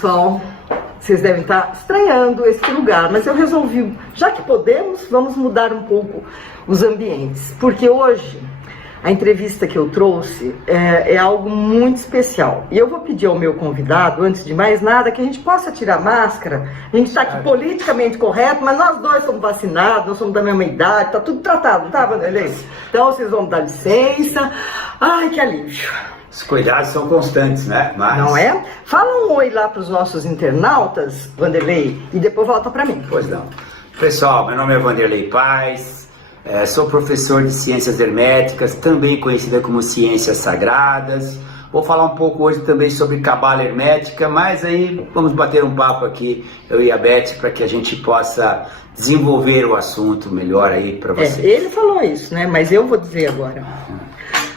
pessoal, vocês devem estar estranhando esse lugar, mas eu resolvi, já que podemos, vamos mudar um pouco os ambientes, porque hoje a entrevista que eu trouxe é algo muito especial. E eu vou pedir ao meu convidado, antes de mais nada, que a gente possa tirar a máscara. A gente está aqui politicamente correto, mas nós dois somos vacinados, nós somos da mesma idade, está tudo tratado, tá, Vanderlei? Então vocês vão dar licença. Ai, que alívio. Os cuidados são constantes, né? Mas... Não é? Fala um oi lá para os nossos internautas, Vanderlei, e depois volta para mim. Pois não. Pessoal, meu nome é Vanderlei Paz. Sou professor de Ciências Herméticas, também conhecida como Ciências Sagradas. Vou falar um pouco hoje também sobre Cabala Hermética, mas aí vamos bater um papo aqui, eu e a Beth, para que a gente possa desenvolver o assunto melhor aí para vocês. Ele falou isso, né? Mas eu vou dizer agora.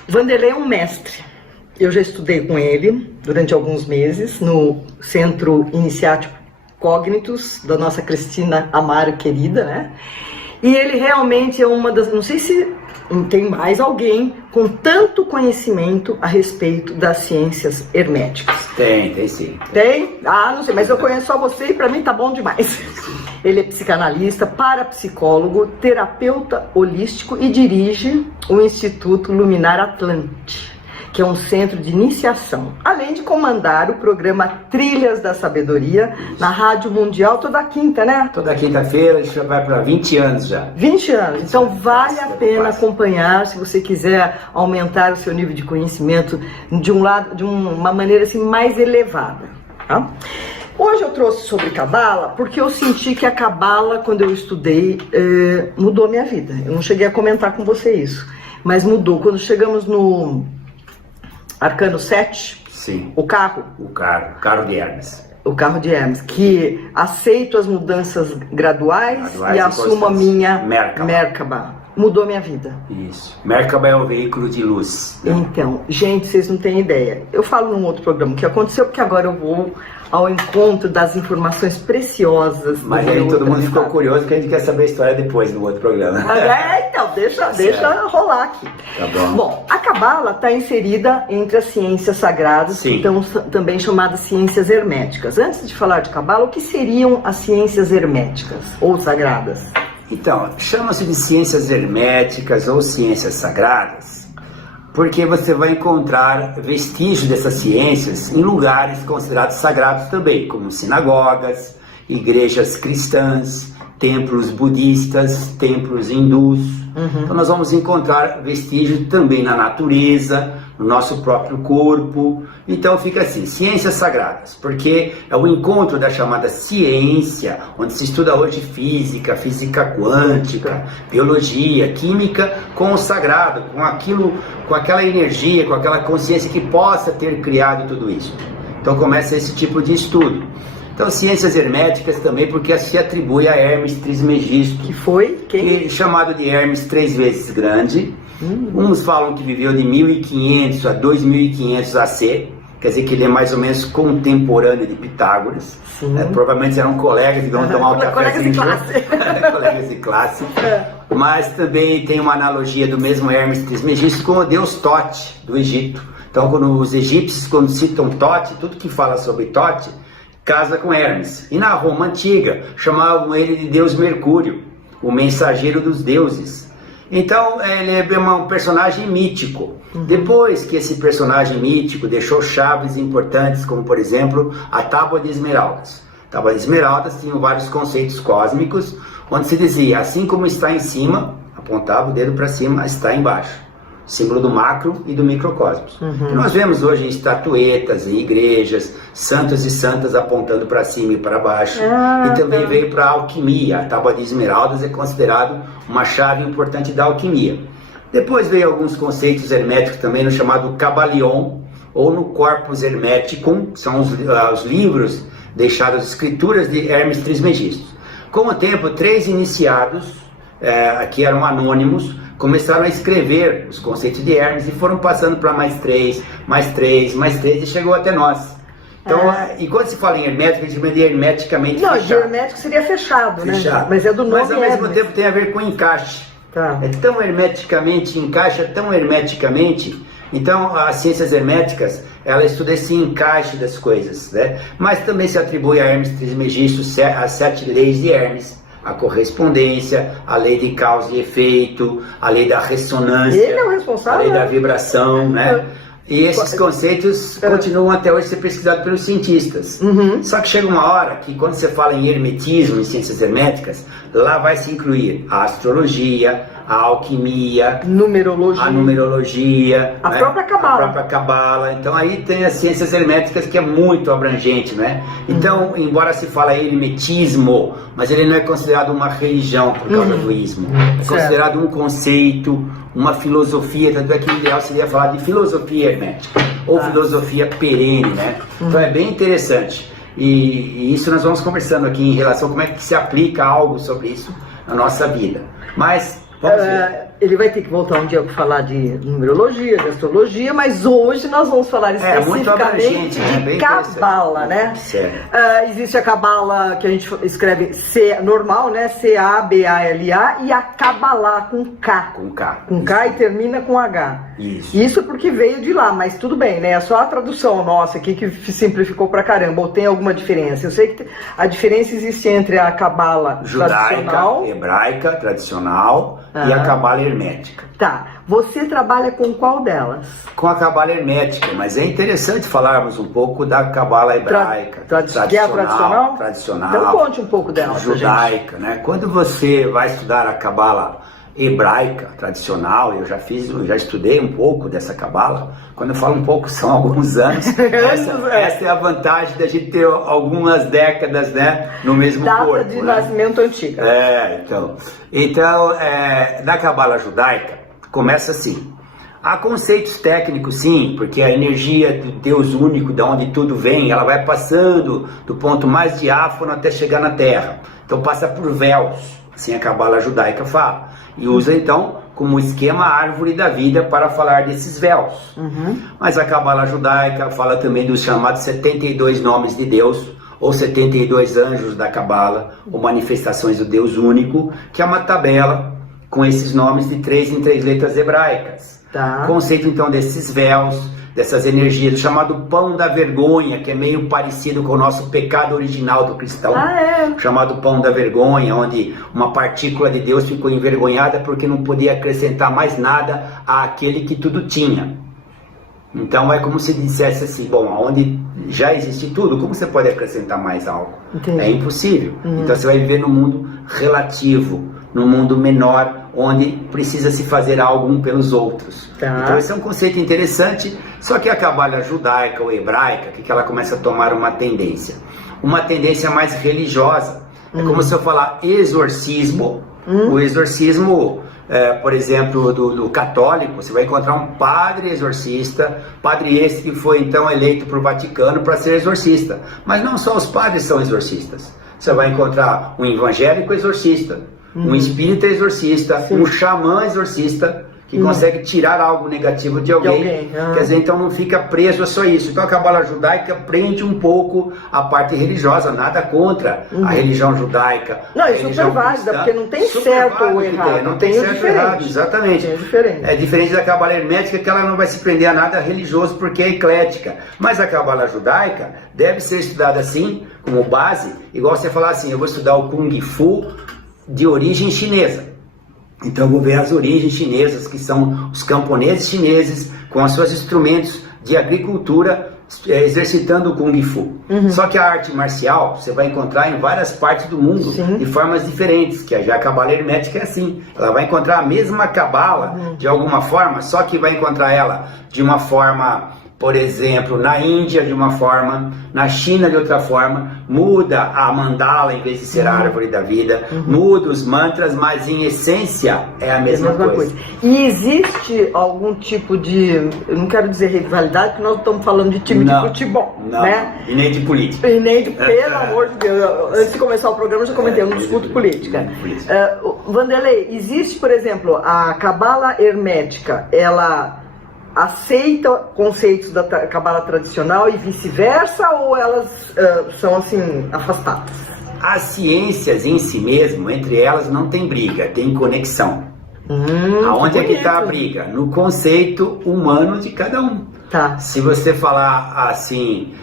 Vanderlei é um mestre. Eu já estudei com ele durante alguns meses no Centro Iniciático Cognitus, da nossa Cristina Amaro querida, né? E ele realmente é uma das... Não sei se tem mais alguém com tanto conhecimento a respeito das ciências herméticas. Tem sim. Tem? Ah, não sei, mas eu conheço só você e pra mim tá bom demais. Ele é psicanalista, parapsicólogo, terapeuta holístico e dirige o Instituto Luminar Atlante, que é um centro de iniciação, além de comandar o programa Trilhas da Sabedoria na Rádio Mundial toda quinta, né? Toda quinta-feira, a gente já vai para 20 anos já. 20 anos, então vale a pena acompanhar se você quiser aumentar o seu nível de conhecimento de uma maneira assim mais elevada, tá? Hoje eu trouxe sobre Cabala porque eu senti que a Cabala, quando eu estudei, mudou a minha vida. Eu não cheguei a comentar com você isso, mas mudou. Quando chegamos no Arcano 7, sim. O carro de Hermes. O carro de Hermes, que aceito as mudanças graduais e assumo a minha Merkaba. Mudou minha vida. Isso. Merkaba é o veículo de luz. Né? Então, gente, vocês não têm ideia. Eu falo num outro programa o que aconteceu, porque agora eu vou ao encontro das informações preciosas. Mas aí todo mundo ficou curioso, porque a gente quer saber a história depois no outro programa. Então, deixa rolar aqui. Tá bom. Bom, a Cabala está inserida entre as ciências sagradas, sim, então também chamadas ciências herméticas. Antes de falar de Cabala, o que seriam as ciências herméticas ou sagradas? Então, chama-se de ciências herméticas ou ciências sagradas porque você vai encontrar vestígios dessas ciências em lugares considerados sagrados também, como sinagogas, igrejas cristãs, templos budistas, templos hindus. Então nós vamos encontrar vestígios também na natureza, no nosso próprio corpo. Então fica assim, ciências sagradas, porque é o encontro da chamada ciência, onde se estuda hoje física, física quântica, biologia, química, com o sagrado, com aquela energia, com aquela consciência que possa ter criado tudo isso. Então começa esse tipo de estudo. Então, ciências herméticas também, porque se atribui a Hermes Trismegisto, que foi quem? Chamado de Hermes 3 vezes grande. Uns falam que viveu de 1500 a 2500 AC, quer dizer que ele é mais ou menos contemporâneo de Pitágoras. Provavelmente eram colegas que vão tomar um café. Colegas de classe. Colegas de classe. Mas também tem uma analogia do mesmo Hermes Trismegisto com o deus Tote, do Egito. Então, quando os egípcios, quando citam Tote, tudo que fala sobre Tote casa com Hermes. E na Roma antiga chamavam ele de Deus Mercúrio, o mensageiro dos deuses. Então ele é um personagem mítico. Depois que esse personagem mítico deixou chaves importantes, como por exemplo a Tábua de Esmeraldas. A Tábua de Esmeraldas tinha vários conceitos cósmicos, onde se dizia, assim como está em cima, apontava o dedo para cima, está embaixo. Símbolo do macro e do microcosmos. Que nós vemos hoje em estatuetas, em igrejas, santos e santas apontando para cima e para baixo. E também veio para a alquimia. A Tábua de Esmeraldas é considerado uma chave importante da alquimia. Depois veio alguns conceitos herméticos também no chamado Cabalion, ou no Corpus Hermeticum, que são os livros deixados, escrituras de Hermes Trismegisto. Com o tempo, 3 iniciados, que eram anônimos, começaram a escrever os conceitos de Hermes e foram passando para mais 3 e chegou até nós. Então, e quando se fala em hermético, a gente chama de hermeticamente fechado. Não, de hermético seria fechado, né? Mas é do nome. Mas ao mesmo tempo tem a ver com encaixe. É tão hermeticamente, encaixa tão hermeticamente. Então, as ciências herméticas, ela estuda esse encaixe das coisas, né? Mas também se atribui a Hermes Trismegisto as 7 leis de Hermes, a correspondência, a lei de causa e efeito, a lei da ressonância, ele é o responsável, a lei da vibração, né? E esses conceitos continuam até hoje a ser pesquisados pelos cientistas. Só que chega uma hora que quando você fala em hermetismo, em ciências herméticas, lá vai se incluir a astrologia, a alquimia, a numerologia, a né? própria cabala. A própria cabala. Então aí tem as ciências herméticas, que é muito abrangente, né? Então, embora se fale hermetismo, mas ele não é considerado uma religião por causa do ismo. É considerado um conceito, uma filosofia, tanto é que o ideal seria falar de filosofia hermética ou filosofia perene, né? Então é bem interessante. E isso nós vamos conversando aqui em relação a como é que se aplica algo sobre isso na nossa vida. Mas vamos ver. Ele vai ter que voltar um dia para falar de numerologia, de astrologia, mas hoje nós vamos falar especificamente de cabala, né? Existe a cabala que a gente escreve C normal, né? C-A-B-A-L-A, e a cabalá com K. Com K e termina com H. Isso porque veio de lá, mas tudo bem, né? É só a tradução nossa aqui que simplificou pra caramba. Ou tem alguma diferença? Eu sei que a diferença existe entre a cabala judaica, hebraica, tradicional, e a cabala hermética. Tá. Você trabalha com qual delas? Com a cabala hermética, mas é interessante falarmos um pouco da cabala hebraica. Que é a tradicional? Tradicional. Então conte um pouco dela. Judaica, né? Quando você vai estudar a cabala hebraica tradicional, eu já estudei um pouco dessa cabala. Quando eu falo um pouco, são alguns anos. Essa é a vantagem da gente ter algumas décadas, né, no mesmo corpo. Data de nascimento antiga. Então, na cabala judaica, começa assim. Há conceitos técnicos, sim, porque a energia do Deus único, de onde tudo vem, ela vai passando do ponto mais diáfano até chegar na Terra. Então passa por véus, assim a cabala judaica fala. E usa então como esquema a árvore da vida para falar desses véus. Mas a cabala judaica fala também dos chamados 72 nomes de Deus, ou 72 anjos da cabala, ou manifestações do Deus único, que é uma tabela com esses nomes de 3 em 3 letras hebraicas. O conceito então desses véus, dessas energias, o chamado pão da vergonha, que é meio parecido com o nosso pecado original do cristão, o chamado pão da vergonha, onde uma partícula de Deus ficou envergonhada porque não podia acrescentar mais nada àquele que tudo tinha. Então é como se dissesse assim, bom, onde já existe tudo, como você pode acrescentar mais algo? É impossível. Então você vai viver num mundo relativo, num mundo menor, onde precisa se fazer algo um pelos outros. Então esse é um conceito interessante, só que a cabala judaica ou hebraica, que ela começa a tomar uma tendência mais religiosa. É como se eu falar exorcismo, o exorcismo, por exemplo, do católico, você vai encontrar um padre exorcista, padre esse que foi então eleito para o Vaticano para ser exorcista. Mas não só os padres são exorcistas, você vai encontrar um evangélico exorcista, um espírita exorcista, um xamã exorcista, que consegue tirar algo negativo de alguém. Quer dizer, então não fica preso a só isso. Então a cabala judaica prende um pouco a parte religiosa, nada contra a religião judaica. Não, é super válida, porque não tem certo ou errado. Não tem certo ou errado, exatamente. É diferente da cabala hermética, que ela não vai se prender a nada religioso, porque é eclética. Mas a cabala judaica deve ser estudada assim, como base, igual você falar assim, eu vou estudar o Kung Fu de origem chinesa. Então eu vou ver as origens chinesas, que são os camponeses chineses com os seus instrumentos de agricultura exercitando o Kung Fu. Só que a arte marcial você vai encontrar em várias partes do mundo, de formas diferentes, que já a cabala hermética é assim. Ela vai encontrar a mesma cabala de alguma forma, só que vai encontrar ela de uma forma, por exemplo, na Índia de uma forma, na China de outra forma, muda a mandala em vez de ser a árvore da vida, muda os mantras, mas em essência é a mesma coisa. E existe algum tipo de, eu não quero dizer rivalidade, porque nós estamos falando de time de futebol, né? E nem de política. E nem de, pelo amor de Deus, antes de começar o programa eu já comentei, eu não discuto política. Vanderlei, existe, por exemplo, a cabala hermética, ela aceita conceitos da cabala tradicional e vice-versa, ou elas são assim afastadas? As ciências em si mesmo, entre elas não tem briga, tem conexão. Aonde é que está a briga? No conceito humano de cada um. Tá. Se você falar assim,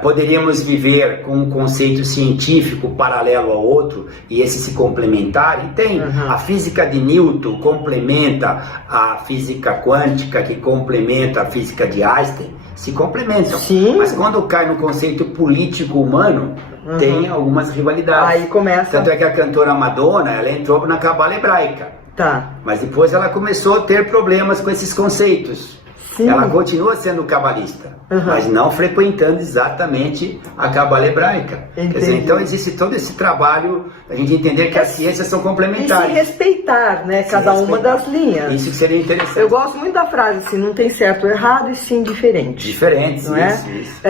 poderíamos viver com um conceito científico paralelo ao outro e esse se complementar, e tem. A física de Newton complementa a física quântica, que complementa a física de Einstein, se complementam. Sim. Mas quando cai no conceito político humano, tem algumas rivalidades. Aí começa. Tanto é que a cantora Madonna, ela entrou na cabala hebraica. Tá. Mas depois ela começou a ter problemas com esses conceitos. Sim. Ela continua sendo cabalista, mas não frequentando exatamente a cabala hebraica. Quer dizer, então existe todo esse trabalho, a gente entender que as ciências são complementares. E se respeitar, né? Cada uma das linhas. Isso que seria interessante. Eu gosto muito da frase assim, não tem certo ou errado, e sim diferente. Diferentes, não é? Isso.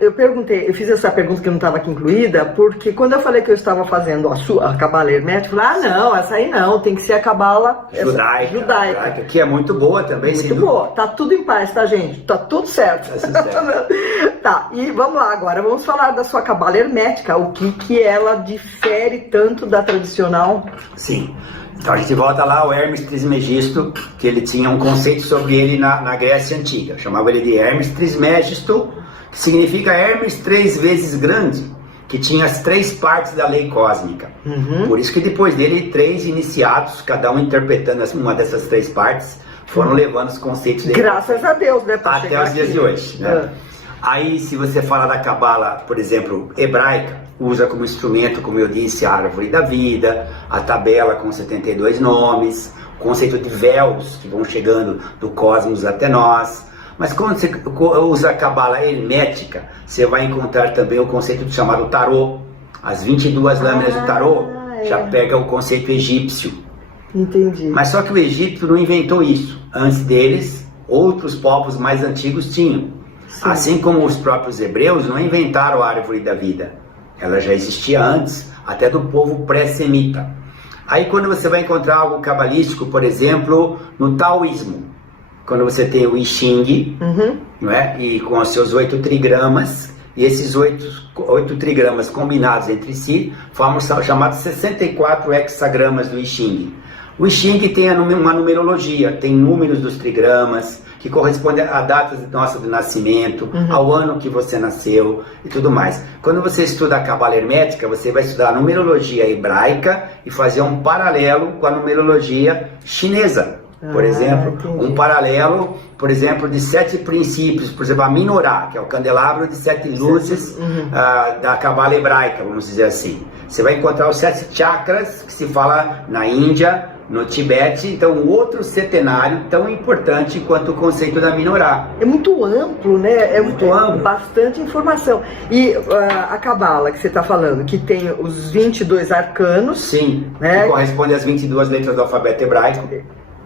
Eu fiz essa pergunta que não estava aqui incluída, porque quando eu falei que eu estava fazendo a cabala hermética, eu falei, não, essa aí não, tem que ser a cabala judaica. Que é muito boa também. Muito boa, tá tudo em paz, tá, gente? Tá tudo certo. Tá, e vamos lá agora, vamos falar da sua cabala hermética, o que ela difere tanto da tradicional? Sim. Então a gente volta lá ao Hermes Trismegisto, que ele tinha um conceito sobre ele na Grécia Antiga. Chamava ele de Hermes Trismegisto, que significa Hermes 3 vezes grande, que tinha as 3 partes da lei cósmica. Por isso que depois dele, 3 iniciados, cada um interpretando uma dessas 3 partes, foram levando os conceitos dele. Graças a Deus, né? Até os dias de hoje. Né? Aí, se você fala da cabala, por exemplo, hebraica, usa como instrumento, como eu disse, a árvore da vida, a tabela com 72 nomes, o conceito de véus que vão chegando do cosmos até nós. Mas quando você usa a cabala hermética, você vai encontrar também o conceito chamado tarô. As 22 lâminas do tarô já pega o conceito egípcio. Entendi. Mas só que o Egito não inventou isso. Antes deles, outros povos mais antigos tinham. Sim. Assim como os próprios hebreus não inventaram a árvore da vida. Ela já existia antes, até do povo pré-semita. Aí quando você vai encontrar algo cabalístico, por exemplo, no taoísmo, quando você tem o I Ching, não é? E com os seus 8 trigramas, e esses 8 trigramas combinados entre si, formam os chamados 64 hexagramas do I Ching. O I Ching tem uma numerologia, tem números dos trigramas, que correspondem à data nossa de nascimento, ao ano que você nasceu e tudo mais. Quando você estuda a cabala hermética, você vai estudar a numerologia hebraica e fazer um paralelo com a numerologia chinesa. Por exemplo, um paralelo, por exemplo, de 7 princípios, por exemplo, a Minorá, que é o candelabro de 7 luzes da cabala hebraica, vamos dizer assim. Você vai encontrar os 7 chakras, que se fala na Índia, no Tibete, então um outro setenário tão importante quanto o conceito da Minorá. É muito amplo, né? É muito amplo. Bastante informação. E a cabala que você está falando, que tem os 22 arcanos. Sim, né? Que corresponde às 22 letras do alfabeto hebraico.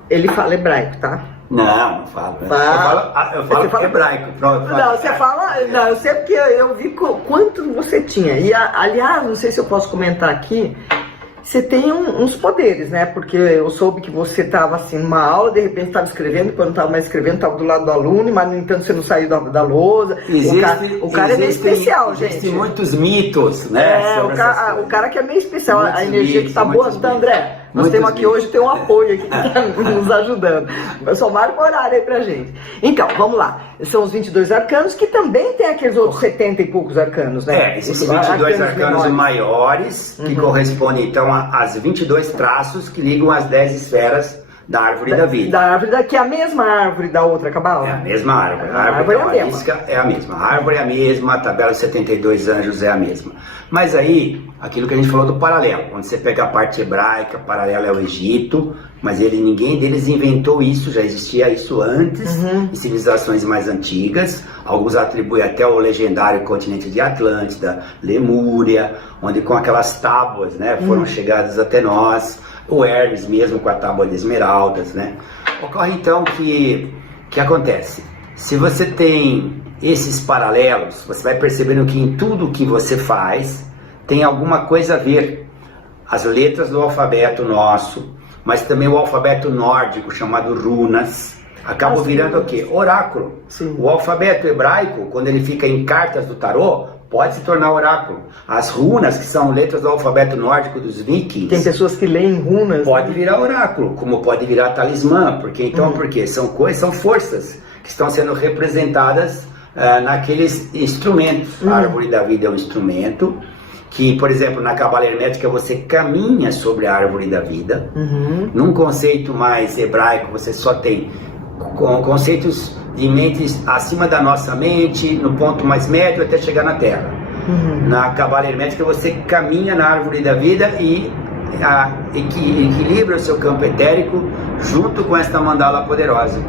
Ele fala hebraico, tá? Não falo. Eu falo hebraico. Pronto, não, você fala. Não, eu sei porque eu vi quanto você tinha. E aliás, não sei se eu posso comentar aqui. Você tem uns poderes, né? Porque eu soube que você estava assim numa aula, de repente estava escrevendo, quando não estava mais escrevendo, estava do lado do aluno, mas no entanto você não saiu da lousa. O cara é meio especial, gente. Existem muitos mitos, né? O cara que é meio especial, muitos a energia que está boa, tá, André? Nós temos aqui hoje, tem um apoio aqui que está nos ajudando. Só marca o horário aí pra gente. Então, vamos lá. São os 22 arcanos, que também tem aqueles outros 70 e poucos arcanos, né? Esses 22 arcanos maiores, que correspondem então às 22 traços que ligam as 10 esferas da árvore da vida. Da árvore que é a mesma árvore da outra cabala? É a mesma árvore. A árvore cabalística é a mesma. A árvore é a mesma, a tabela de 72 anjos é a mesma. Mas aí, aquilo que a gente falou do paralelo, quando você pega a parte hebraica, paralelo é o Egito, mas ninguém deles inventou isso, já existia isso antes, em civilizações mais antigas. Alguns atribuem até o legendário continente de Atlântida, Lemúria, onde com aquelas tábuas, né, foram chegadas até nós. O Hermes mesmo com a tábua de esmeraldas, né? Ocorre então que acontece? Se você tem esses paralelos, você vai percebendo que em tudo que você faz tem alguma coisa a ver. As letras do alfabeto nosso, mas também o alfabeto nórdico chamado runas, acabam virando o quê? Oráculo. Sim. O alfabeto hebraico, quando ele fica em cartas do tarô, pode se tornar oráculo. As runas, que são letras do alfabeto nórdico dos vikings, tem pessoas que leem runas. Pode virar oráculo, como pode virar talismã, porque então, porque são coisas, são forças que estão sendo representadas naqueles instrumentos. A árvore da vida é um instrumento que, por exemplo, na cabala hermética você caminha sobre a árvore da vida. Num conceito mais hebraico você só tem conceitos de mentes acima da nossa mente, no ponto mais médio até chegar na Terra. Na cabala hermética você caminha na árvore da vida e equilibra o seu campo etérico junto com esta mandala poderosa.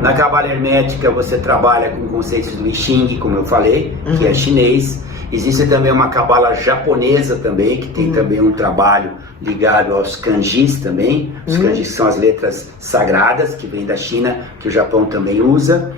Na cabala hermética você trabalha com conceitos do I Ching, como eu falei, que é chinês. Existe também uma cabala japonesa também, que tem também um trabalho ligado aos kanjis também. Os kanjis são as letras sagradas, que vêm da China, que o Japão também usa.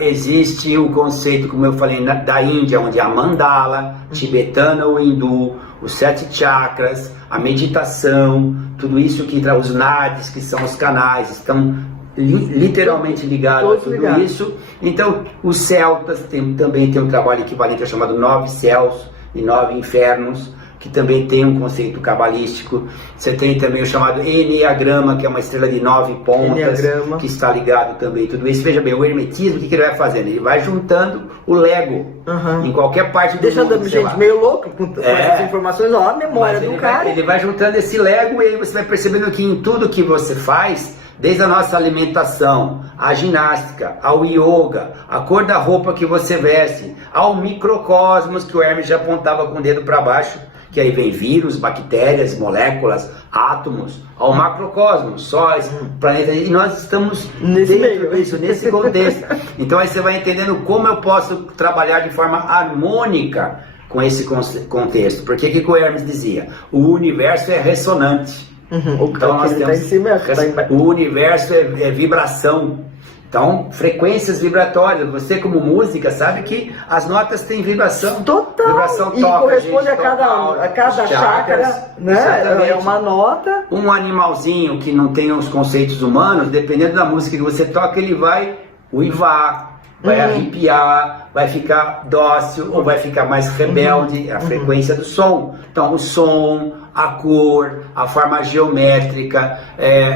Existe o conceito, como eu falei, da Índia, onde há mandala, tibetana ou hindu, os 7 chakras, a meditação, tudo isso que traz os nadis, que são os canais, estão literalmente ligados a tudo isso. Então, os celtas também tem um trabalho equivalente chamado 9 céus e 9 infernos, que também tem um conceito cabalístico. Você tem também o chamado Enneagrama, que é uma estrela de 9 pontas, que está ligado também a tudo isso. Veja bem, o hermetismo, o que ele vai fazendo? Ele vai juntando o Lego em qualquer parte do mundo. Deixando a gente meio louca com essas informações, ó, a memória do cara. Ele vai juntando esse Lego e aí você vai percebendo que em tudo que você faz, desde a nossa alimentação, a ginástica, ao yoga, a cor da roupa que você veste, ao microcosmos, que o Hermes já apontava com o dedo para baixo, que aí vem vírus, bactérias, moléculas, átomos, ao macrocosmos, sóis, planetas, e nós estamos nesse contexto. Então aí você vai entendendo como eu posso trabalhar de forma harmônica com esse contexto. Porque que o Hermes dizia? O universo é ressonante. Então nós temos, o universo é vibração. Então, frequências vibratórias. Você como música sabe que as notas têm vibração. Total. Vibração e toca, corresponde a cada chakra, né? É uma nota. Um animalzinho que não tem os conceitos humanos, dependendo da música que você toca, ele vai uivar, vai arrepiar, vai ficar dócil ou vai ficar mais rebelde, a frequência do som. Então, o som, a cor, a forma geométrica,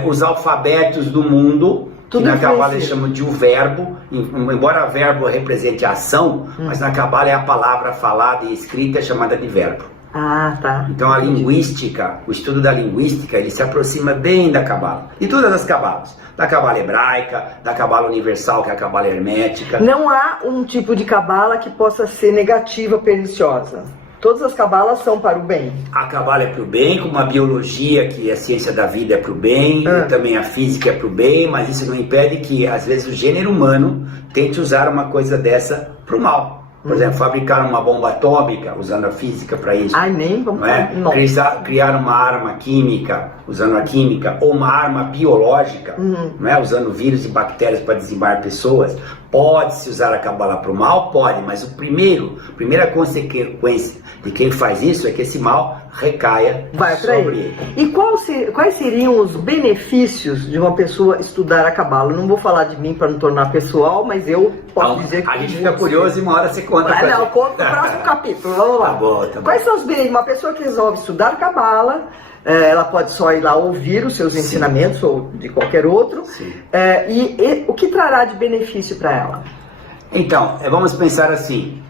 os alfabetos do mundo, que na Cabala eles chamam de o verbo, embora o verbo represente a ação, mas na Cabala é a palavra falada e escrita chamada de verbo. Então a linguística, o estudo da linguística, ele se aproxima bem da Cabala. E todas as Cabalas, da Cabala hebraica, da Cabala universal, que é a Cabala hermética. Não há um tipo de Cabala que possa ser negativa, perniciosa. Todas as cabalas são para o bem. A cabala é para o bem, como a biologia, que é a ciência da vida, é para o bem, e também a física é para o bem, mas isso não impede que, às vezes, o gênero humano tente usar uma coisa dessa para o mal. Por exemplo, fabricar uma bomba atômica, usando a física para isso. Nem vamos criar uma arma química, usando a química, ou uma arma biológica, usando vírus e bactérias para dizimar pessoas. Pode-se usar a cabala para o mal? Pode, mas a primeira consequência de quem faz isso é que esse mal recaia sobre ele. E quais seriam os benefícios de uma pessoa estudar a cabala? Não vou falar de mim para não tornar pessoal, mas eu posso dizer que... A gente fica curioso e uma hora você conta. Conta no próximo capítulo, vamos lá. Tá bom. Quais são os benefícios? Uma pessoa que resolve estudar cabala, ela pode só ir lá ouvir os seus ensinamentos ou de qualquer outro. E o que trará de benefício para ela? Então, vamos pensar assim.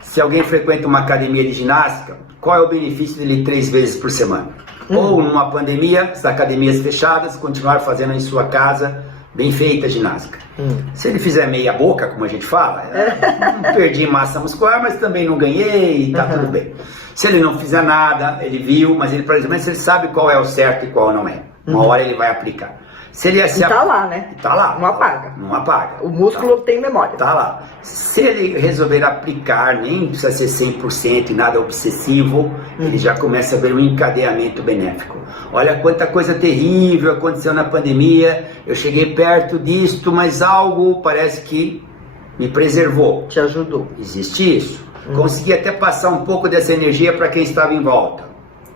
Se alguém frequenta uma academia de ginástica, qual é o benefício dele 3 vezes por semana? Ou numa pandemia, as academias fechadas, continuar fazendo em sua casa bem feita a ginástica. Se ele fizer meia boca, como a gente fala, não perdi massa muscular, mas também não ganhei e tá tudo bem. Se ele não fizer nada, ele viu, mas ele, por exemplo, ele sabe qual é o certo e qual não é. Uma hora ele vai aplicar. Se ele tá lá, né? Tá lá. Não apaga. Não apaga. O músculo tem memória. Tá lá. Se ele resolver aplicar, nem precisa ser 100% e nada obsessivo, ele já começa a ver um encadeamento benéfico. Olha quanta coisa terrível aconteceu na pandemia, eu cheguei perto disto, mas algo parece que me preservou. Te ajudou. Existe isso. Consegui até passar um pouco dessa energia para quem estava em volta.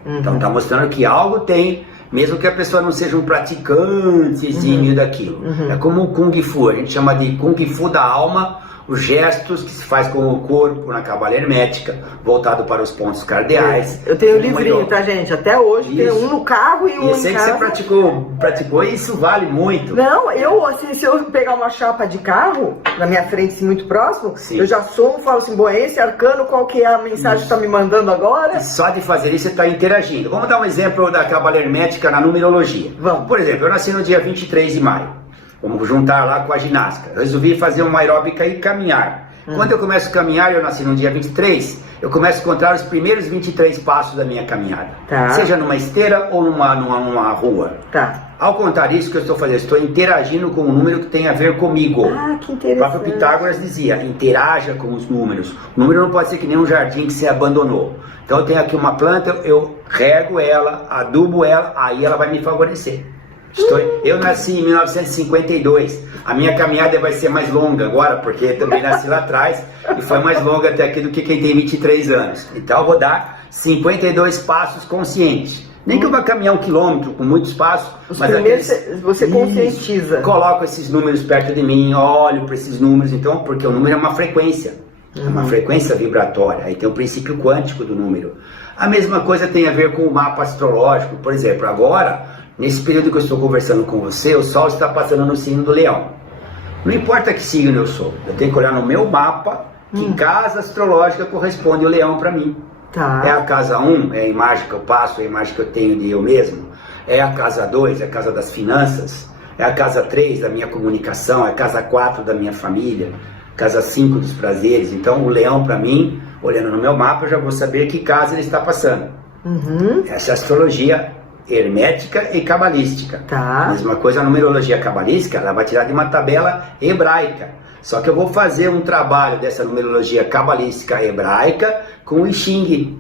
Então está mostrando que algo tem, mesmo que a pessoa não seja um praticante exímio daquilo. É como o Kung Fu, a gente chama de Kung Fu da alma os gestos que se faz com o corpo na cabala hermética, voltado para os pontos cardeais. Eu tenho um livrinho, tá, gente? Até hoje tem um no carro e um eu em sei casa. que você praticou e isso vale muito. Não, eu, assim, se eu pegar uma chapa de carro na minha frente, assim, muito próximo, Sim. eu já somo, falo assim, bom, é esse arcano, qual que é a mensagem que está me mandando agora? E só de fazer isso você está interagindo. Vamos dar um exemplo da cabala hermética na numerologia. Vamos. Por exemplo, eu nasci no dia 23 de maio. Vamos juntar lá com a ginástica. Eu resolvi fazer uma aeróbica e caminhar. Quando eu começo a caminhar, eu nasci no dia 23, eu começo a encontrar os primeiros 23 passos da minha caminhada. Tá. Seja numa esteira ou numa rua. Tá. Ao contar isso que eu estou fazendo, estou interagindo com um número que tem a ver comigo. Ah, que O interessante. próprio Pitágoras dizia, interaja com os números. O número não pode ser que nem um jardim que você abandonou. Então eu tenho aqui uma planta, eu rego ela, adubo ela, aí ela vai me favorecer. Eu nasci em 1952, a minha caminhada vai ser mais longa agora, porque eu também nasci lá atrás e foi mais longa até aqui do que quem tem 23 anos. Então eu vou dar 52 passos conscientes. Nem que eu vá caminhar 1 quilômetro com muitos passos, mas primeiros você Isso. conscientiza. Coloco esses números perto de mim, olho para esses números, então, porque o número é uma frequência. É uma frequência vibratória, aí tem o princípio quântico do número. A mesma coisa tem a ver com o mapa astrológico, por exemplo, agora, nesse período que eu estou conversando com você, o Sol está passando no signo do Leão. Não importa que signo eu sou, eu tenho que olhar no meu mapa que casa astrológica corresponde ao Leão para mim. Tá. É a casa 1, é a imagem que eu passo, é a imagem que eu tenho de eu mesmo. É a casa 2, é a casa das finanças. É a casa 3 da minha comunicação, é a casa 4 da minha família. Casa 5 dos prazeres. Então o Leão para mim, olhando no meu mapa, eu já vou saber que casa ele está passando. Essa é a astrologia hermética e cabalística. Tá. A mesma coisa a numerologia cabalística, ela vai tirar de uma tabela hebraica. Só que eu vou fazer um trabalho dessa numerologia cabalística hebraica com o I Ching.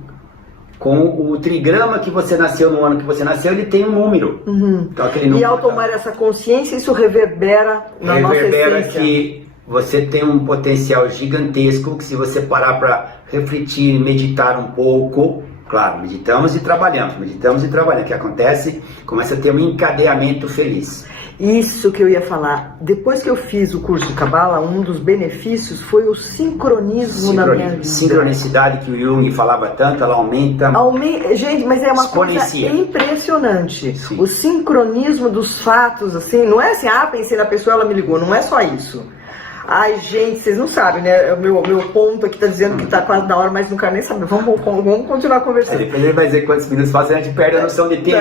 Com o trigrama que você nasceu no ano que você nasceu, ele tem um número. Então, aquele número E ao tomar essa consciência, isso reverbera na nossa reverbera essência. que você tem um potencial gigantesco, que se você parar para refletir, meditar um pouco, claro, meditamos e trabalhamos, o que acontece? Começa a ter um encadeamento feliz. Isso que eu ia falar. Depois que eu fiz o curso de Cabala, um dos benefícios foi o sincronismo na minha vida. Sincronicidade que o Jung falava tanto, ela aumenta. Gente, mas é uma coisa impressionante. Sim. O sincronismo dos fatos, assim, não é assim, pensei na pessoa, ela me ligou, não é só isso. Ai, gente, vocês não sabem, né? O meu ponto aqui tá dizendo que tá quase na hora, mas não quero nem saber. Vamos continuar conversando. Depois ele vai dizer quantos minutos faz, a gente perde a noção de tempo.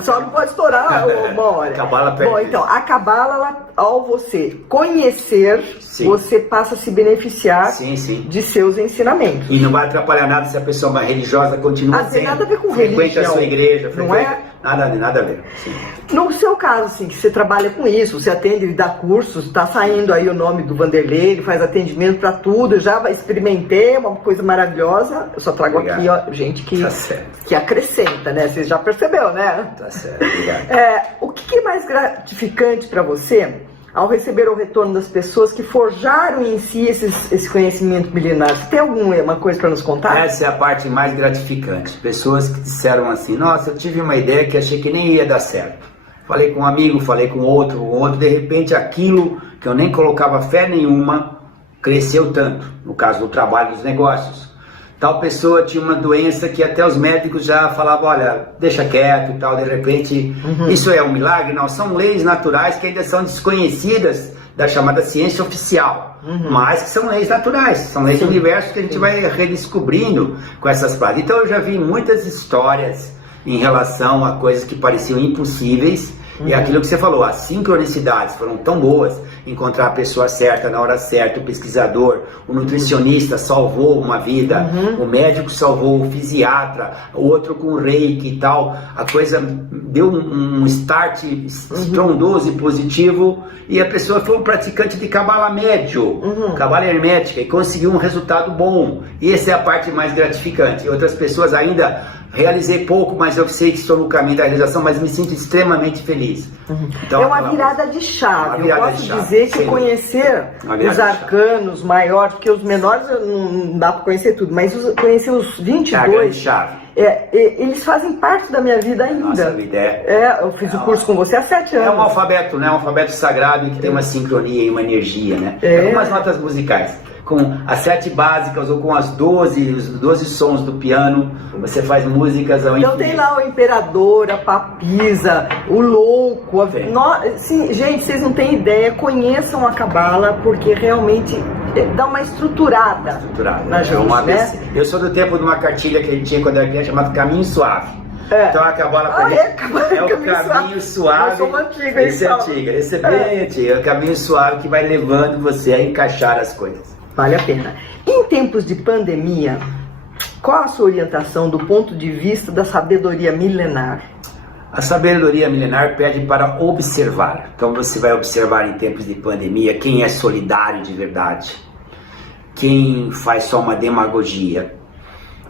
Só não pode estourar uma hora. A Cabala perde. Bom, então, a Cabala, ela, ao você conhecer, Sim. você passa a se beneficiar Sim, sim. de seus ensinamentos. E não vai atrapalhar nada se a pessoa mais religiosa continua Tem nada a ver com frequenta religião. a sua igreja, Não frequenta. é? Nada a ver. Sim. No seu caso, assim, que você trabalha com isso, você atende, ele dá cursos, tá saindo aí o nome do Vanderlei, ele faz atendimento para tudo, eu já experimentei, é uma coisa maravilhosa. Eu só trago Obrigado. aqui, ó, gente Tá certo. que acrescenta, né? Você já percebeu, né? Tá certo, obrigado. O que é mais gratificante para você ao receber o retorno das pessoas que forjaram em si esse conhecimento milenar? Você tem alguma coisa para nos contar? Essa é a parte mais gratificante. Pessoas que disseram assim, nossa, eu tive uma ideia que achei que nem ia dar certo. Falei com um amigo, falei com outro, de repente aquilo que eu nem colocava fé nenhuma, cresceu tanto, no caso do trabalho dos negócios. Tal pessoa tinha uma doença que até os médicos já falavam, olha, deixa quieto e tal, de repente, isso é um milagre? Não, são leis naturais que ainda são desconhecidas da chamada ciência oficial, mas que são leis naturais, são leis do universo que a gente vai redescobrindo com essas práticas. Então eu já vi muitas histórias em relação a coisas que pareciam impossíveis, e aquilo que você falou, as sincronicidades foram tão boas, encontrar a pessoa certa na hora certa, o pesquisador, o nutricionista salvou uma vida, o médico salvou o fisiatra, o outro com reiki e tal, a coisa deu um start estrondoso e positivo, e a pessoa foi um praticante de cabala médio, cabala hermética, e conseguiu um resultado bom, e essa é a parte mais gratificante. Outras pessoas ainda realizei pouco, mas eu sei que estou no caminho da realização, mas me sinto extremamente feliz. Então, é uma virada de chave. Virada eu posso de chave, dizer que sim. conhecer os arcanos maiores, porque os menores não dá para conhecer tudo, mas conhecer os 22, eles fazem parte da minha vida ainda. Nossa vida é. Eu fiz o curso com você há 7 anos. É um alfabeto, né? Um alfabeto sagrado que tem uma sincronia e uma energia, né? É como as notas musicais. Com as 7 básicas ou com os 12 sons do piano, você faz músicas ao infinito. Então tem lá o Imperador, a Papisa, o Louco. Sim, gente, vocês não têm ideia, conheçam a Cabala, porque realmente dá uma estruturada na gente, né? Eu sou do tempo de uma cartilha que a gente tinha quando era criança, chamada Caminho Suave. Então a Cabala pra gente é o caminho suave. Esse é antigo, esse é bem antigo. É o caminho suave que vai levando você a encaixar as coisas. Vale a pena. Em tempos de pandemia, qual a sua orientação do ponto de vista da sabedoria milenar? A sabedoria milenar pede para observar. Então você vai observar em tempos de pandemia quem é solidário de verdade, quem faz só uma demagogia,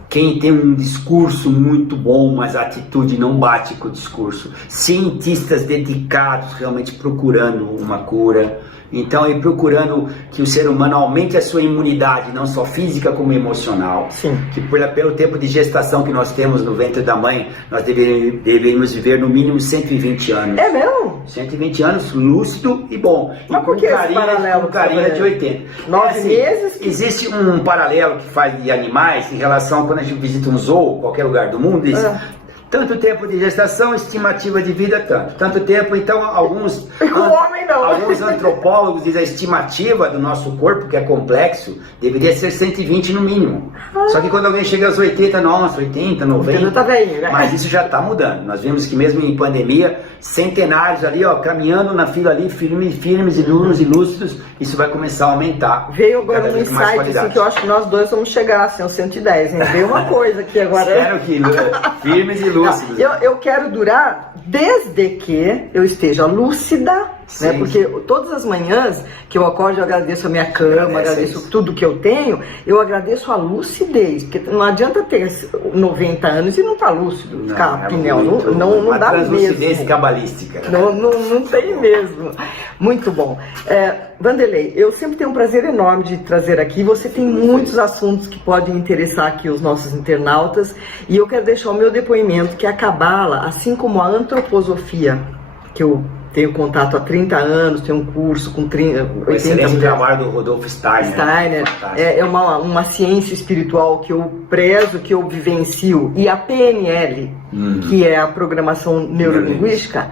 quem tem um discurso muito bom, mas a atitude não bate com o discurso, cientistas dedicados realmente procurando uma cura. Então, e procurando que o ser humano aumente a sua imunidade, não só física como emocional. Sim. Que pelo tempo de gestação que nós temos no ventre da mãe, nós deveríamos viver no mínimo 120 anos. É mesmo? 120 anos lúcido e bom. Mas por que esse paralelo? Com carinha de 80. 9 meses? Existe um paralelo que faz de animais em relação a quando a gente visita um zoo, qualquer lugar do mundo, tanto tempo de gestação, estimativa de vida, tanto tempo. Então alguns antropólogos dizem a estimativa do nosso corpo, que é complexo, deveria ser 120 no mínimo. Só que quando alguém chega aos 80, nossa, 80, 90, tá bem, né? Mas isso já está mudando. Nós vimos que mesmo em pandemia, centenários ali, caminhando na fila ali, firmes e duros e lúcidos, isso vai começar a aumentar. Veio agora um insight assim, que eu acho que nós dois vamos chegar assim, aos 110, hein? Veio uma coisa aqui agora. Espero que firmes e lúcidos. Eu quero durar desde que eu esteja lúcida, né? Porque todas as manhãs que eu acordo, eu agradeço a minha cama, agradeço tudo que eu tenho, eu agradeço a lucidez, porque não adianta ter 90 anos e não estar lúcido, ficar pneu, não dá mesmo. Lucidez cabalística. Não tem mesmo. Muito bom. Vanderlei, eu sempre tenho um prazer enorme de trazer aqui. Você tem muitos assuntos que podem interessar aqui os nossos internautas, e eu quero deixar o meu depoimento que a Cabala, assim como a antroposofia, que eu tenho contato há 30 anos, tenho um curso com 80 anos. Trabalho do Rodolfo Steiner. É uma ciência espiritual que eu prezo, que eu vivencio. E a PNL, que é a programação neurolinguística,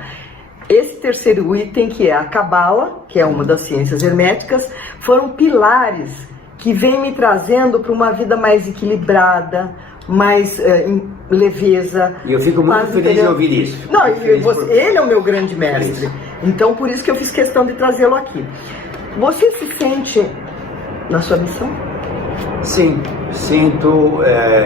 esse terceiro item, que é a Cabala, que é uma das ciências herméticas, foram pilares que vêm me trazendo para uma vida mais equilibrada, mais leveza. E eu fico muito feliz de ouvir isso. Ele é o meu grande mestre. Então, por isso que eu fiz questão de trazê-lo aqui. Você se sente na sua missão? Sim, sinto.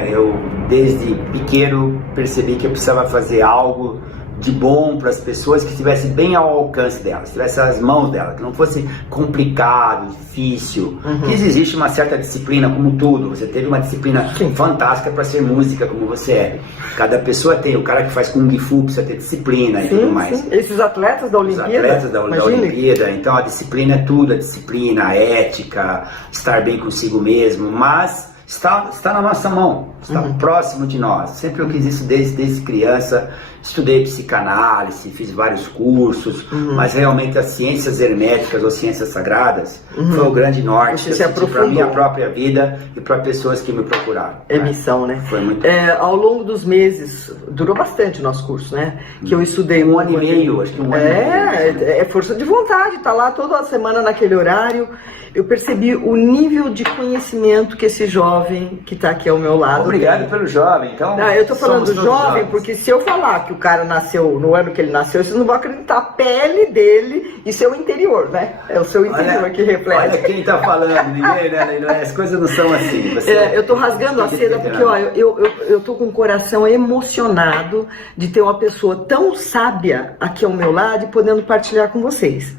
Eu, desde pequeno, percebi que eu precisava fazer algo de bom para as pessoas, que estivesse bem ao alcance delas, estivesse às mãos delas, que não fosse complicado, difícil. Que existe uma certa disciplina, como tudo. Você teve uma disciplina fantástica para ser música, como você é. Cada pessoa tem. O cara que faz Kung Fu precisa ter disciplina e tudo mais. Sim. Esses atletas da Olimpíada. Os atletas da Olimpíada. Então a disciplina é tudo. A disciplina, a ética, estar bem consigo mesmo. Mas está na nossa mão, está próximo de nós. Sempre eu quis isso desde criança. Estudei psicanálise, fiz vários cursos, mas realmente as ciências herméticas ou ciências sagradas foi o grande norte para a minha própria vida e para pessoas que me procuraram. Missão, né? Foi muito ao longo dos meses, durou bastante o nosso curso, né? Que eu estudei um ano e meio, acho que um ano e meio. É força de vontade, tá lá toda semana naquele horário. Eu percebi o nível de conhecimento que esse jovem que está aqui ao meu lado. Obrigado pelo jovem. Então, eu tô falando jovem porque se eu falar que o cara nasceu no ano que ele nasceu, vocês não vão acreditar. A pele dele e seu interior, né? É o seu interior que reflete. Olha quem tá falando, ninguém, né? As coisas não são assim. Eu tô rasgando a seda porque eu tô com o coração emocionado de ter uma pessoa tão sábia aqui ao meu lado e podendo partilhar com vocês.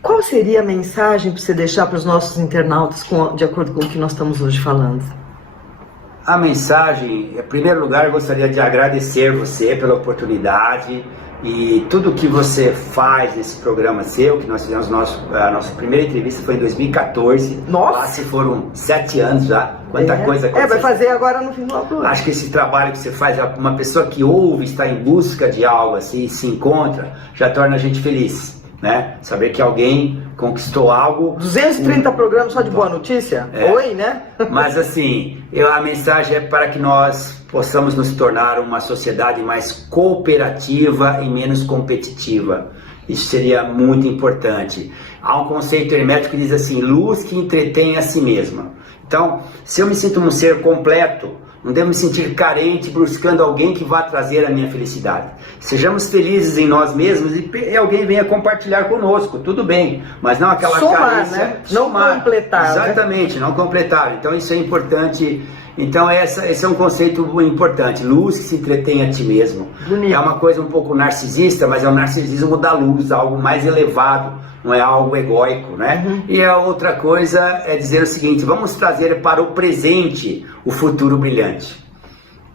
Qual seria a mensagem para você deixar para os nossos internautas de acordo com o que nós estamos hoje falando? A mensagem, em primeiro lugar, eu gostaria de agradecer você pela oportunidade E tudo que você faz nesse programa seu, que nós fizemos a nossa primeira entrevista foi em 2014. Nossa! Lá se foram 7 anos já. Quanta coisa aconteceu. Vai fazer agora no final do ano. Acho que esse trabalho que você faz, uma pessoa que ouve, está em busca de algo assim, se encontra, já torna a gente feliz, né? Saber que alguém conquistou algo. 230 programas só de boa notícia? Oi, né? Mas assim, a mensagem é para que nós possamos nos tornar uma sociedade mais cooperativa e menos competitiva. Isso seria muito importante. Há um conceito hermético que diz assim, luz que entretém a si mesma. Então, se eu me sinto um ser completo, não devo me sentir carente buscando alguém que vá trazer a minha felicidade. Sejamos felizes em nós mesmos e alguém venha compartilhar conosco, tudo bem, mas não aquela carência. Né? Não completar. Exatamente, não completar. Então isso é importante. Então esse é um conceito importante, luz que se entretém a ti mesmo. Bonito. É uma coisa um pouco narcisista, mas é o narcisismo da luz, algo mais elevado, não é algo egóico, né? E a outra coisa é dizer o seguinte, vamos trazer para o presente o futuro brilhante.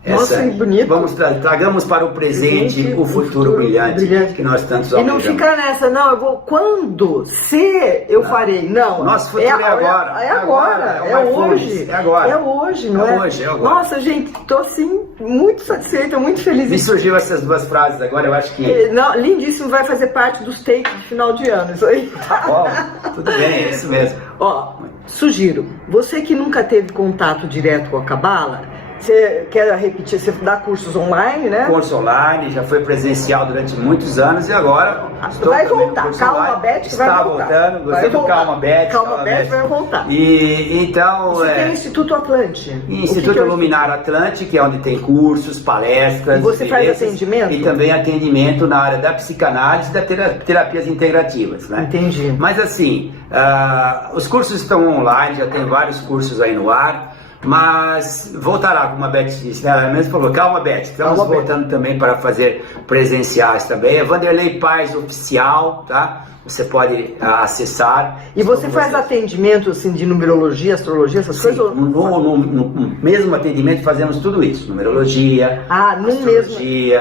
Nossa, que bonito. Tragamos para o presente o futuro brilhante que nós tantos almejamos. E não ficar nessa, não, eu vou, quando, se eu farei, não. Nosso futuro é agora. É agora, é hoje. É agora. É hoje, não é? Hoje, é agora. Nossa, gente, tô assim, muito satisfeita, muito feliz. Me surgiu essas duas frases agora, eu acho que... Não, lindíssimo, vai fazer parte dos takes de final de ano, isso aí. Tá bom, tudo bem, é isso mesmo. Ó, sugiro, você que nunca teve contato direto com a Cabala, você quer repetir, você dá cursos online, né? Curso online, já foi presencial durante muitos anos e agora vai voltar. Calma, Beth, que vai voltar. Está voltando, gostei do Calma, Beth. Calma, Beth vai voltar. E então... Você tem o Instituto Atlante. Instituto Luminar Atlante, que é onde tem cursos, palestras... E você faz atendimento? E também atendimento na área da psicanálise e das terapias integrativas, né? Entendi. Mas assim, os cursos estão online, já tem vários cursos aí no ar. Mas voltará, como a Beth disse, né? Ela mesmo falou, calma Beth, estamos voltando também para fazer presenciais também. É Vanderlei Paz Oficial, tá? Você pode acessar. E você faz atendimento assim de numerologia, astrologia, essas Sim, coisas? No mesmo atendimento fazemos tudo isso. Numerologia, astrologia, mesmo.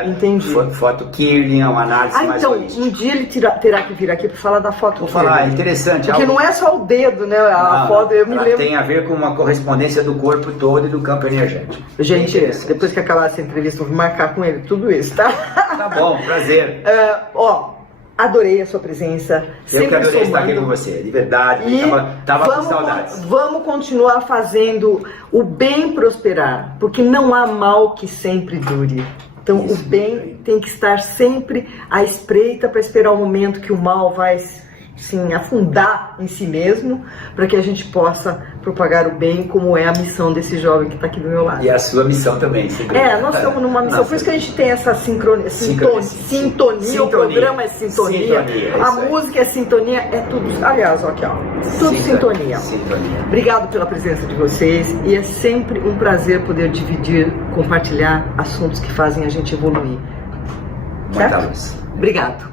Entendi. Foto Kirlian, uma análise mais holística. Um dia ele terá que vir aqui para falar da foto Vou falar, interessante. Porque não é só o dedo, né? A foto, eu me lembro. Tem a ver com uma correspondência do corpo todo e do campo energético. Gente, depois que acabar essa entrevista, eu vou marcar com ele tudo isso, tá? Tá bom, prazer. Adorei a sua presença. Eu que adorei estar aqui com você, de verdade. Tava com saudades. Vamos continuar fazendo o bem prosperar, porque não há mal que sempre dure. Então o bem tem que estar sempre à espreita para esperar o momento que o mal vai sim, afundar em si mesmo, para que a gente possa propagar o bem, como é a missão desse jovem que está aqui do meu lado. E a sua missão também. Nós estamos numa missão, por isso que a gente tem essa sintonia, o programa é sintonia, a música é sintonia, é tudo, aliás, aqui ó, tudo sintonia. Obrigado pela presença de vocês e é sempre um prazer poder dividir, compartilhar assuntos que fazem a gente evoluir. Certo? Obrigado.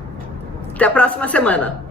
Até a próxima semana.